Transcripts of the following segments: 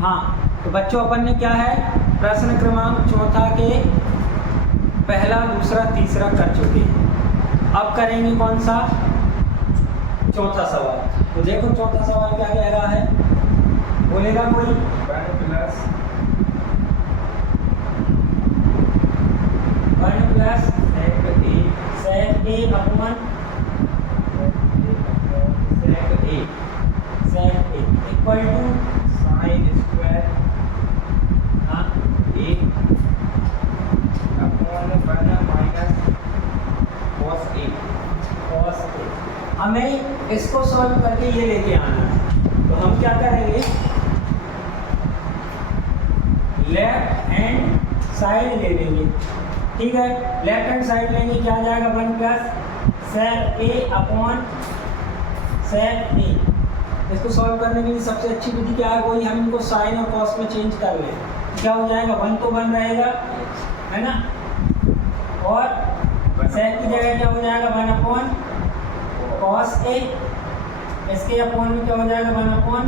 हाँ, तो बच्चों अपन ने क्या है, प्रश्न क्रमांक चौथा के पहला, दूसरा, तीसरा कर चुके हैं। अब करेंगे कौन सा, चौथा सवाल। तो देखो चौथा सवाल क्या कह रहा है, बोलेगा कोई? 1 plus sec a upon sec a equal to sin square हाँ a upon 1 minus cos a। cos a। हमें इसको सॉल्व करके ये लेके आना है। तो हम क्या करेंगे, लेफ्ट हैंड साइड ले लेंगे। ठीक है, लेफ्ट हैंड साइड लेंगे, क्या आ जाएगा, 1 plus sec a upon sec a। इसको सॉल्व करने के लिए सबसे अच्छी विधि क्या है, कोई हम इनको साइन और कॉस में चेंज कर लें। क्या हो जाएगा, 1 तो 1 रहेगा, है ना, और sec की जगह क्या हो जाएगा, 1 अपॉन cos a। इसके अपॉन में क्या हो जाएगा, 1 अपॉन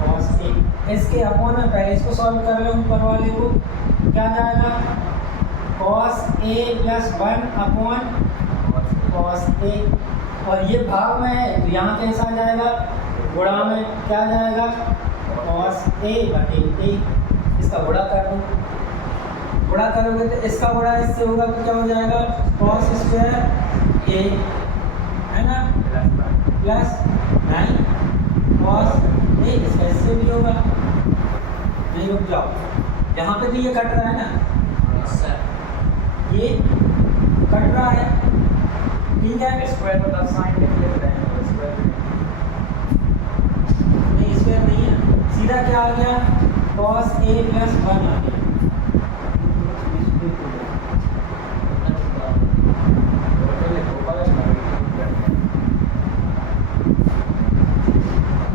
cos a। इसके अपॉन में पहले इसको सॉल्व कर लो, ऊपर वाले को क्या जाएगा, cos a plus 1 upon cos a। और ये भाग में है तो यहाँ कैसा आ जाएगा, गुणा में क्या आ जाएगा, cos a बटे a। इसका गुणा कर दो, गुणा करोगे तो इसका गुणा इससे होगा तो क्या हो जाएगा, cos स्क्वायर a, है ना, प्लस 9 cos a। इसका इससे भी होगा, नहीं रुक जाओ, यहाँ पे तो ये कट रहा है ना, ये कट रहा है, ठीक है। स्क्वायर मतलब साइन में लिख रहे हैं, स्क्वायर नहीं स्क्वायर नहीं है, सीधा क्या आ गया, cos a प्लस 1 आ गया।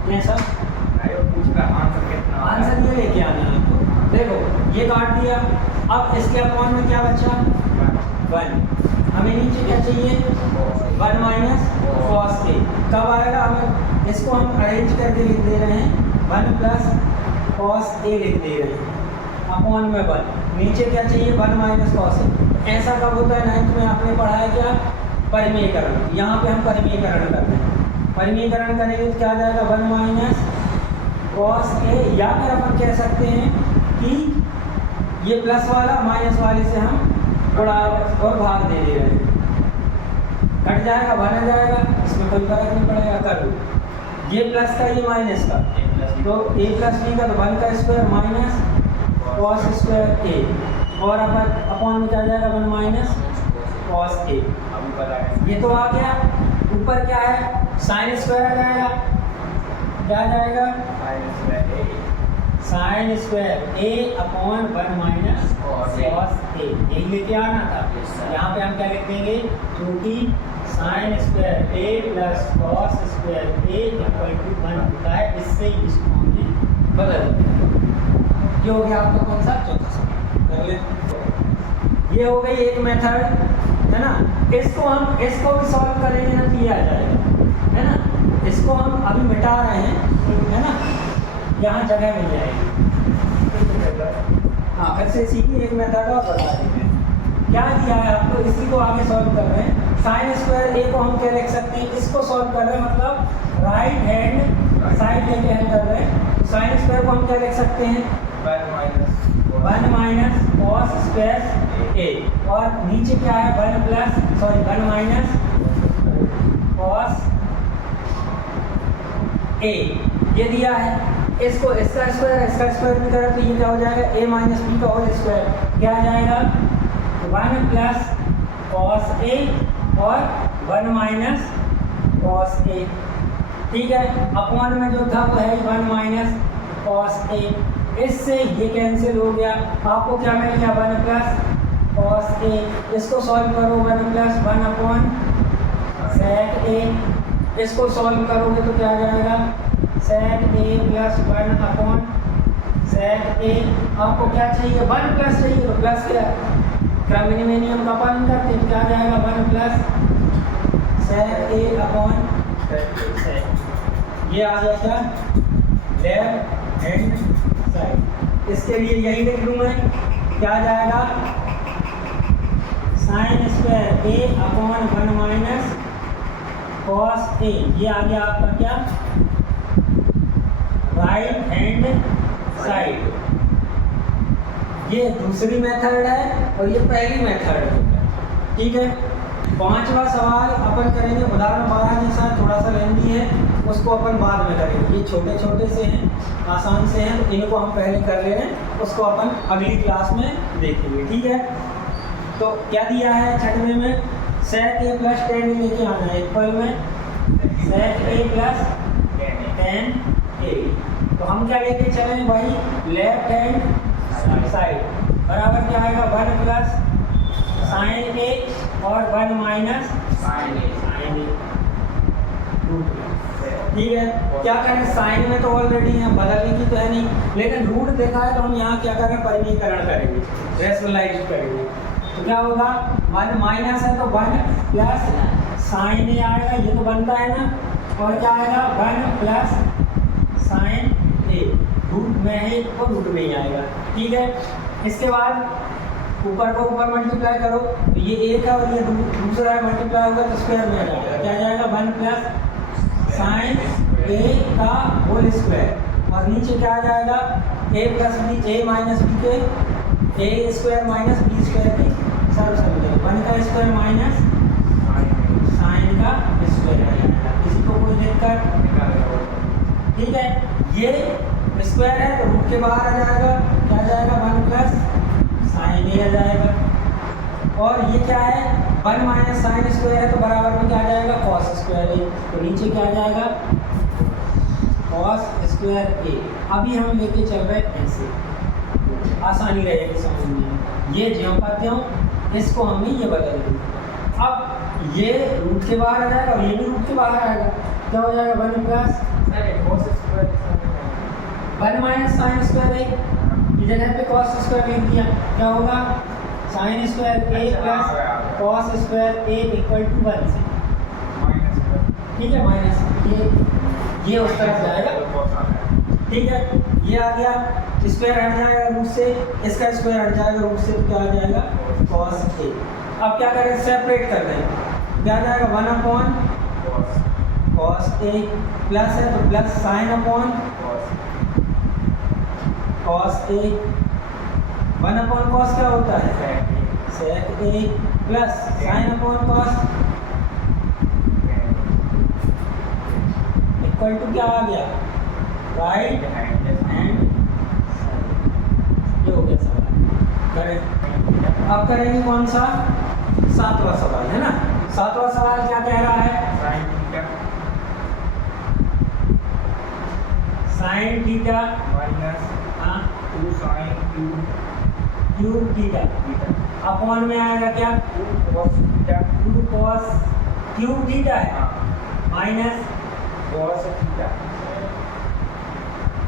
कैसा आंसर ये लेके आना है आपको। देखो ये काट दिया, अब इसके अपॉन में क्या बचा, 1। हमें नीचे क्या चाहिए, 1 माइनस cos a। कब आएगा, हमें इसको हम अरेंज करके लिख दे रहे हैं, 1 प्लस cos a लिख दे रहे हैं, अपॉन में 1। नीचे क्या चाहिए, 1 माइनस cos a। ऐसा कब होता है, 9th में आपने पढ़ा है क्या, परिमेयकरण। यहाँ पे हम परिमेयकरण करते हैं, परिमेयकरण करेंगे तो क्या आ जाएगा, 1 माइनस cos a। या फिर अपन कह सकते हैं कि ये प्लस वाला माइनस वाले से हम गुणा और भाग दे रहे हैं, कट जाएगा, 1 आ जाएगा, इसमें कोई फर्क नहीं पड़ेगा। कर दो, ये प्लस का ये माइनस का, तो a प्लस b का तो 1 का square minus cos square a, और अपन अपॉन में क्या जाएगा, 1 माइनस cos a। ये तो आ गया, ऊपर क्या है, साइन स्क्वायर आ जाएगा, क्या आ जाएगा, sign square a upon 1 minus cos a। यही लेके आना था। यहाँ पे हम क्या लिख देंगे, क्योंकि sine square a plus cos square a equal to 1 होता है, इससे इसको हमने बदल दिया। ये हो गया आपका कौन सा, चौथा सवाल। कर ले, ये हो गई एक मेथड, है ना। इसको भी सॉल्व करेंगे ना तो ये आ जाएगा, है ना। इसको हम अभी मिटा रहे हैं, है ना, यहाँ जगह मिल जाएगी। हाँ, फिर से इसी की एक मेथड और बता देंगे। क्या दिया है आपको, इसी को आगे सॉल्व कर रहे हैं। साइन स्क्वायर a को हम क्या लिख सकते हैं, इसको सॉल्व कर रहे हैं, मतलब राइट हैंड साइड लेके हम कर रहे हैं। तो साइन स्क्वायर को हम क्या लिख सकते हैं, 1 माइनस cos स्क्वायर a, और नीचे क्या है, 1 माइनस cos a ये दिया है। इसको इसका स्क्वायर भी करें तो ये क्या हो जाएगा, a माइनस बी का होल स्क्वायर, क्या आ जाएगा, 1 प्लस cos a और 1 माइनस cos a। ठीक है, अपॉन में जो था वो है 1 माइनस cos a। इससे ये कैंसिल हो गया, आपको क्या मिल गया, 1 प्लस cos a। इसको सॉल्व करो, 1 प्लस 1 अपॉन sec a। इसको सॉल्व करोगे तो क्या आ जाएगा, sec a plus 1 upon sec a। आपको क्या चाहिए, 1 प्लस चाहिए, तो प्लस क्या क्रमिनियम का पालन करते हैं, क्या आ जाएगा, 1 plus sec a upon sec। ये आ जाएगा लेफ्ट हैंड साइड। इसके लिए यही लिख लूँ मैं, क्या आ जाएगा sign square A upon 1 minus cos A. ये आ गया आपका क्या, राइट हैंड साइड। ये दूसरी मेथड है और ये पहली मेथड है, ठीक है। पांचवा सवाल अपन करेंगे उदाहरण 12 जैसा, थोड़ा सा लेंदी है, उसको अपन बाद में करेंगे। ये छोटे छोटे से हैं, आसान से हैं, इनको हम पहले कर ले रहे हैं, उसको अपन अगली क्लास में देखेंगे, ठीक है। तो क्या दिया है छठवें में, सेक ए प्लस 10 लेके आना है इक्वल में सेक ए प्लस 10 ए। तो हम क्या लेके चले भाई, लेफ्ट हैंड साइड बराबर क्या आएगा 1 प्लस साइन ए और 1 माइनस साइन ए, ठीक है। क्या करें, साइन में तो ऑलरेडी है, बदलने की तो है नहीं, लेकिन रूट देखा है तो हम यहाँ क्या करें, परिमीकरण करेंगे, रेशनलाइज करेंगे। तो क्या होगा, 1 माइनस है तो 1 प्लस साइन ए आएगा, ये तो बनता है ना, और क्या आएगा 1 प्लस साइन ए, रूट में है तो रूट में ही आएगा, ठीक है। इसके बाद ऊपर को ऊपर मल्टीप्लाई करो, तो ये एक है और ये दूसरा है, मल्टीप्लाई होगा तो स्क्वायर में आ जाएगा, क्या जाएगा 1 प्लस साइन ए का होल स्क्वायर, और नीचे क्या आ जाएगा ए प्लस बी, ए माइनस बी के ए स्क्वायर माइनस बी स्क्वायर की सर्व समीकरण, 1 का स्क्वायर माइनस साइन का स्क्वायर आ जाएगा। किसी को कोई दिक्कत, ठीक है। ये स्क्वायर है तो रूट के बाहर आ जाएगा, क्या जाएगा 1 प्लस साइन ए आ जाएगा, और ये क्या है 1 माइनस साइन स्क्वायर है तो बराबर में क्या आ जाएगा कॉस स्क्वायर ए, तो नीचे क्या आ जाएगा कॉस स्क्वायर ए। अभी हम लेके चल रहे हैं ऐसे, आसानी रहेगी समझने में, ये ज्यों का त्यों इसको हमने ये बदल दिया। अब ये रूट के बाहर आ जाएगा और ये भी रूट के बाहर आएगा, क्या हो जाएगा 1 plus 1 minus sine square A की जगह पे कॉस स्क्वायर लिख दिया, क्या होगा sine square A plus cos square A equal to 1 से, ठीक है, माइनस ये उस तरफ जाएगा, ठीक है। ये आ गया, स्क्वायर हट जाएगा रूट से, इसका स्क्वायर हट जाएगा रूट से, तो क्या आ जाएगा कॉस ए। अब क्या करें, सेपरेट कर दें, क्या आ जाएगा 1 अपॉन कॉस ए, प्लस है तो plus sine upon cos A, 1 upon cos क्या होता है sec A, plus sine upon cos equal to क्या आ गया राइट हैंड, ये हो गया सवाल। करें, अब करेंगे कौन सा 7वां सवाल है ना। 7वां सवाल क्या कह रहा है, sine theta minus 2 sine cube theta upon में आएगा क्या 2 कॉस क्यूब थीटा है माइनस कॉस थीटा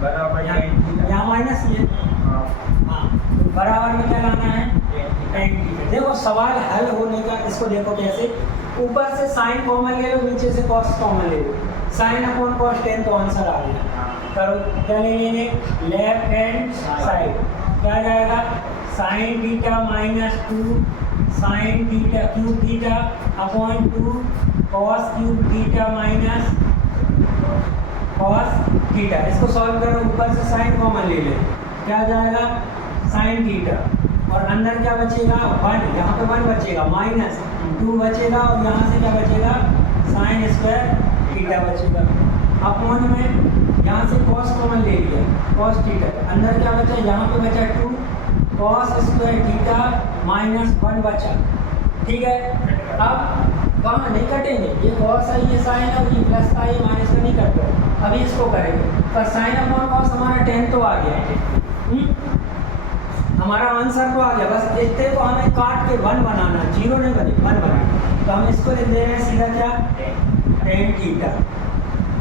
बराबर यहाँ माइनस ये, हाँ तो बराबर में क्या लाना है tan थीटा। देखो सवाल हल होने का, इसको देखो कैसे, ऊपर से साइन कॉमन ले लो, नीचे से कॉस कॉमन ले लो, साइन अपॉन कॉस 10 तो आंसर आ गया। करो, क्या ले लेंगे लेफ्ट हैंड साइड, क्या जाएगा sine theta minus 2 sine theta cube theta upon 2 cos cube theta minus cos theta. इसको सॉल्व करो, ऊपर से साइन कॉमन ले ले, क्या जाएगा साइन थीटा, और अंदर क्या बचेगा 1, यहाँ पे 1 बचेगा, माइनस 2 बचेगा, और यहाँ से क्या बचेगा साइन स्क्वायर थीटा बचेगा, अपॉन में यहाँ से कॉस कॉमन ले लिया कॉस थीटा, अंदर क्या बचा, यहाँ पे बचा 2 कॉस स्क्वायर थीटा माइनस 1 बचा, ठीक है। अब कहाँ नहीं कटेंगे, ये कॉस है ये साइन है, ये प्लस का ये माइनस का नहीं कट रहा, अभी इसको करेंगे, पर साइन अपॉन कॉस हमारा 10 तो आ गया, हमारा आंसर तो आ गया, बस इतने को हमें काट के 1 बनाना, 0 नहीं बने 1 बनाना, तो हम इसको लिख दे रहे हैं सीधा क्या tan थीटा,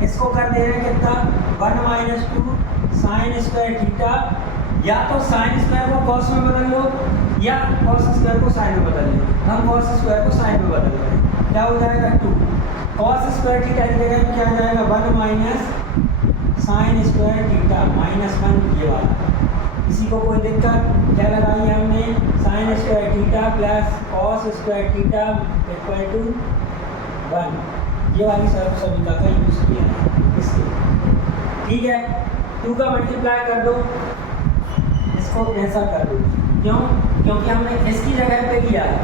इसको कर दे रहे हैं कितना 1 माइनस 2 साइन स्क्वायर थीटा, या तो साइन स्क्वायर को कॉस में बदल लो या कॉस स्क्वायर को साइन में बदल लो, हम कॉस स्क्वायर को साइन में बदल रहे हैं, क्या हो जाएगा 2 कॉस स्क्वायर थीटा की जगह क्या आ जाएगा 1 minus sine square theta minus 1 ये वाला, इसी को कोई दिक्कत क्या लगाई है हमने, sine square theta plus cos square theta equal to 1, ये वाली समीकरण का यूज किया है इससे। ठीक है, 2 का मल्टीप्लाई कर दो, इसको ऐसा कर दो, क्यों? क्योंकि हमने इसकी जगह पे लिया है,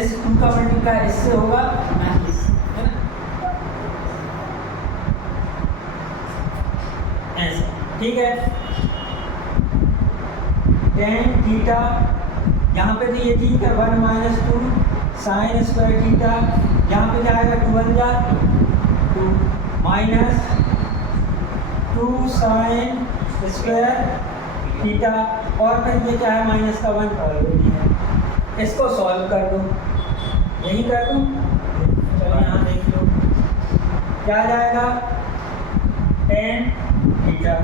इस 2 का मल्टीप्लाई इससे होगा ना इससे, है ना, ऐसा। ठीक है, टेन थीटा यहाँ पे तो ये ठीक है, 1 माइनस 2 साइन स्क्वायर थीटा, यहाँ पे जाएगा 2 बन जा 2 माइनस 2 साइन स्क्वायर थीटा, और फिर ये क्या है माइनस का 1 ऑलरेडी है। इसको सॉल्व कर दो, यही कर दूँ, चलो यहाँ देख लो क्या आ जाएगा, टेन थीटा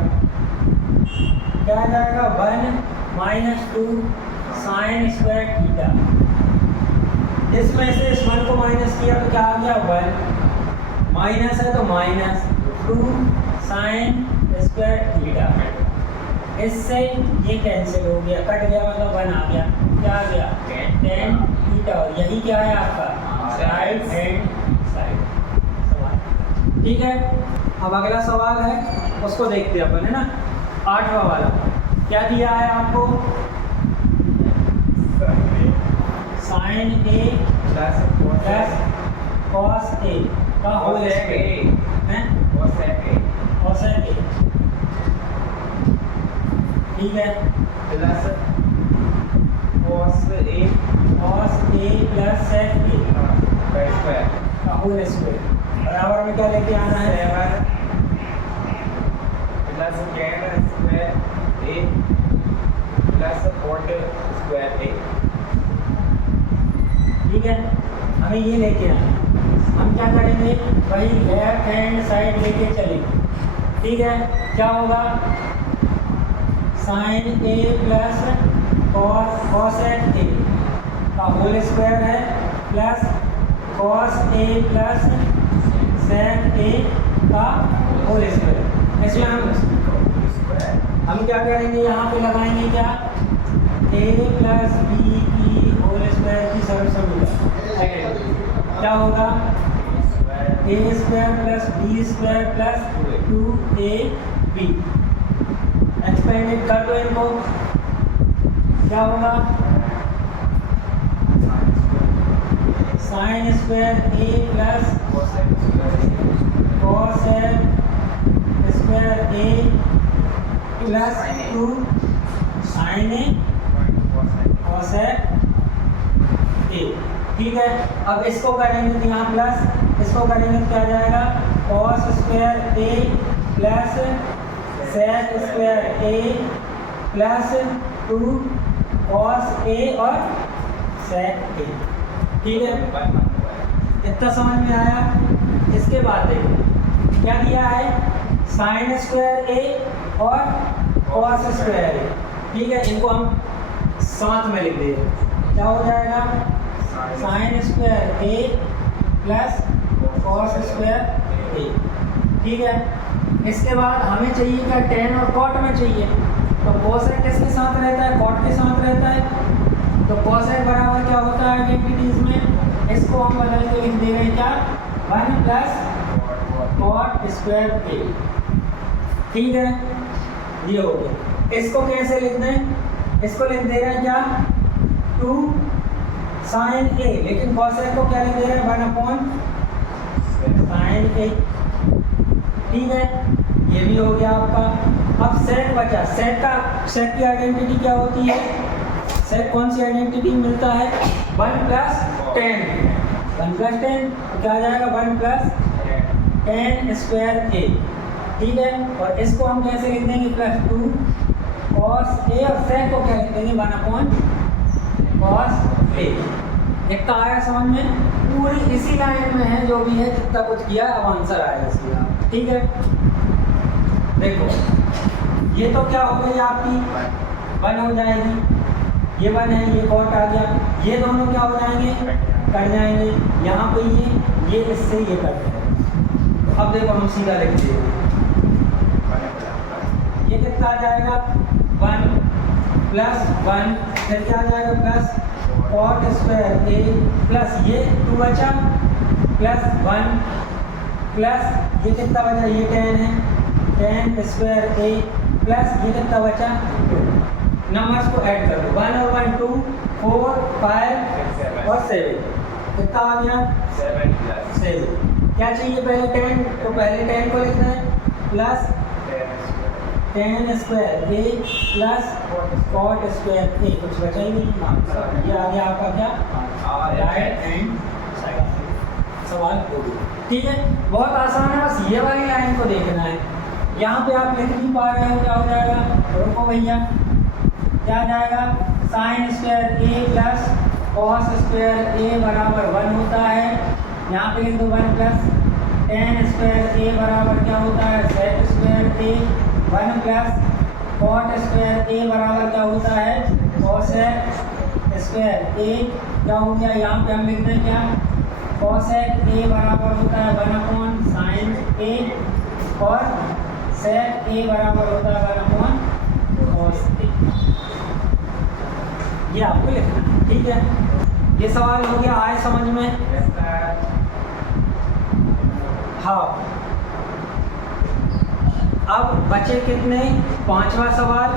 क्या आ जाएगा 1 माइनस 2 साइन स्क्वायर थीटा, इसमें से इस 1 को माइनस किया तो क्या आ गया 1, माइनस है तो माइनस 2 साइन स्क्वायर थीटा, इससे ये कैंसिल हो गया, कट गया, मतलब 1 आ गया, क्या आ गया टेन थीटा, यही क्या है आपका राइट हैंड साइड सवाल। ठीक है, अब अगला सवाल है उसको देखते हैं अपन, है ना, 8वां वाला क्या दिया है आपको, साइन ए प्लस कॉस ए का होल स्क्वायर है, कोसेक ए, ठीक है, plus cos A plus sec A square का होल स्क्वायर बराबर में क्या लेके आना है, 7 plus ten square A plus cot square ए। ठीक है, हमें ये लेके आना है, हम क्या करेंगे वही लेफ्ट हैंड साइड लेके चलेंगे। ठीक है, क्या होगा sine A plus cosec A का होल स्क्वायर है plus cos A plus sec A का होल स्क्वायर। इसमें हम क्या करेंगे, यहाँ पे लगाएंगे क्या ए प्लस बी की होल स्क्वायर की सर्व समीकरण, क्या होगा A square plus B square plus 2ab, expanded कर दो इनको, क्या होगा sine square A plus cosec square A plus 2 sine A cosec A. ठीक है, अब इसको करेंगे तो यहाँ प्लस, इसको करेंगे तो क्या जाएगा cos square A plus sec square A plus 2 cos A और सेक ए। ठीक है, इतना समझ में आया। इसके बाद देखो क्या दिया है साइन स्क्वायर ए और कॉस स्क्वायर ए। ठीक है, इनको हम साथ में लिख देंगे, क्या हो जाएगा sign square A plus cos square ए। ठीक है, इसके बाद हमें चाहिए क्या टेन और कॉट में चाहिए, तो कोसेक किसके साथ रहता है कॉट के साथ रहता है, तो कोसेक बराबर क्या होता है आइडेंटिटीज में, इसको हम बदल के लिख दे रहे हैं क्या 1 प्लस कॉट स्क्वायर ए। ठीक है, ये हो गया। इसको कैसे लिख दें, इसको लिख दे रहे हैं क्या 2 साइन ए, लेकिन कोसेक को क्या लिख दे रहे हैं 1 साइन ए। ठीक है, ये भी हो गया आपका। अब सेक बचा, सेक की आइडेंटिटी क्या होती है, सेक कौन सी आइडेंटिटी मिलता है 1 प्लस 10, 1 प्लस 10 क्या आ जाएगा 1 प्लस 10 स्क्वायर ए। ठीक है, और इसको हम कैसे लिख देंगे प्लस 2 कॉस ए, और सेक को क्या लिख देंगे 1 कॉस ए। इतना आया समझ में, पूरी इसी लाइन में है जो भी है, जितना कुछ किया अब आंसर आएगा सीधा। ठीक है, देखो ये तो क्या हो गई आपकी 1 हो जाएगी, ये 1 है, ये कॉट आ गया, ये दोनों क्या हो जाएंगे कट जाएंगे, यहाँ पे ये इससे ये कट जाएगा। अब देखो हम सीधा लिख देंगे, ये कितना आ जाएगा 1 प्लस 1, फिर क्या आ जाएगा plus cot square A plus ये 2 बचा प्लस 1 प्लस ये कितना बचा, ये 10 है, 10 स्क्वायर ए प्लस ये कितना बचा 2। नंबर्स को ऐड कर दो, 1 और 1 2 4 5 और 7, कितना आ गया 7 plus 7। क्या चाहिए पहले 10, तो पहले 10 को लिखना है plus 10 square A plus cot square ए, कुछ बचा ही नहीं। ये आ गया आपका क्या राइट हैंड साइड। सवाल पूरी, ठीक है, बहुत आसान है, बस ये वाली लाइन को देखना है। यहाँ पे आप लिख नहीं पा रहे हो, क्या हो जाएगा, रुको भैया, क्या जाएगा sign square A plus cos square ए बराबर 1 होता है। यहाँ पे लिख दो 1 प्लस 10 स्क्वायर ए बराबर क्या होता है सेक स्क्वायर ए, 1 प्लस कॉट स्क्वायर ए बराबर क्या होता है कॉसेक स्क्वायर ए। क्या हो गया, यहाँ पे हम लिखते हैं क्या कॉसेक ए बराबर होता है 1 अपॉन साइन ए और सेक ए बराबर होता है 1 अपॉन कॉस ए। ये आपको लिखना है, ठीक है। ये सवाल हो गया, आए समझ में? हाँ, अब बचे कितने, 5वां सवाल,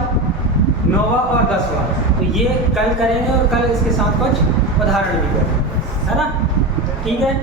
9वां और 10वां। तो ये कल करेंगे और कल इसके साथ कुछ उदाहरण भी करेंगे, है ना, ठीक है।